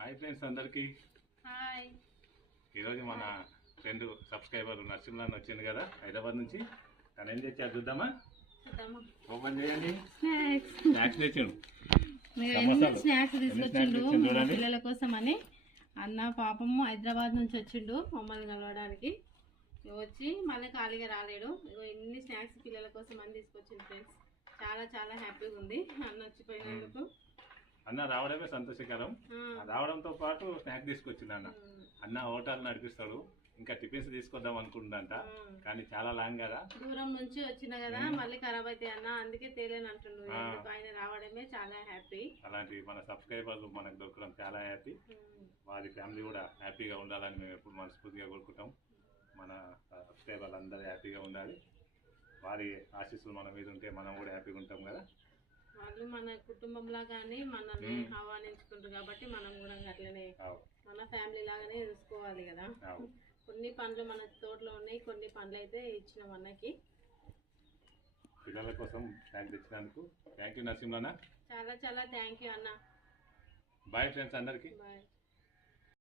Hi friends అందరికి. Hi. ఈరోజు మన ఫ్రెండ్ సబ్స్క్రైబర్ నరసింహన్ వచ్చింది కదా హైదరాబాద్ నుంచి. తను ఏం తెచ్చారు చూద్దామా? ఓపెన్ చేయండి. స్నాక్స్ తెచ్చిండు. స్నాక్స్ తీసుకొచ్చిండు పిల్లల కోసం అని. అన్న పాపము హైదరాబాద్ నుంచి వచ్చిండు మమ్మల్ని కలవడానికి. వచ్చి మళ్ళీ ఖాళీగా రాలేడు. ఇన్ని స్నాక్స్ పిల్లల కోసం అని తీసుకొచ్చిండు ఫ్రెండ్స్. చాలా చాలా హ్యాపీగా ఉంది అన్న వచ్చిపోయినందుకు. అన్న రావడమే సంతోషకరం. రావడంతో పాటు స్నాక్ తీసుకొచ్చింది అన్న. అన్న హోటల్ నడిపిస్తాడు, ఇంకా టిఫిన్స్ తీసుకొద్దాం అనుకుంటుందంట, కానీ చాలా లాంగ్ కదా, దూరం నుంచి వచ్చిన కదా మళ్ళీ ఖరాబ్ అవుతాయి అన్న, అందుకే తేలేని అంటుండు. ఆయన రావడమే చాలా హ్యాపీ. అలాంటి మన సబ్స్క్రైబర్లు మనకు దొరకడం చాలా హ్యాపీ. వారి ఫ్యామిలీ కూడా హ్యాపీగా ఉండాలని మేము ఎప్పుడు మనస్ఫూర్తిగా కోరుకుంటాం. మన సబ్స్క్రైబర్లు అందరూ హ్యాపీగా ఉండాలి. వారి ఆశీస్సులు మన మీద ఉంటే మనం కూడా హ్యాపీగా ఉంటాం కదా. వాళ్ళు మన కుటుంబంలా కానీ మనల్ని ఆహ్వానించుకుంటారు కాబట్టి మనం కూడా అట్లనే మన ఫ్యామిలీ లాగానే చూసుకోవాలి కదా. కొన్ని పండ్లు మన తోటలో ఉన్నాయి, కొన్ని పండ్లు అయితే ఇచ్చినాం అన్నకి. పిల్లల కోసం థ్యాంక్స్ ఇచ్చినందుకు థ్యాంక్ యూ నరసింహన్న. చాలా చాలా థ్యాంక్ యూ అన్న. బాయ్ ఫ్రెండ్స్ అందరికి. బాయ్.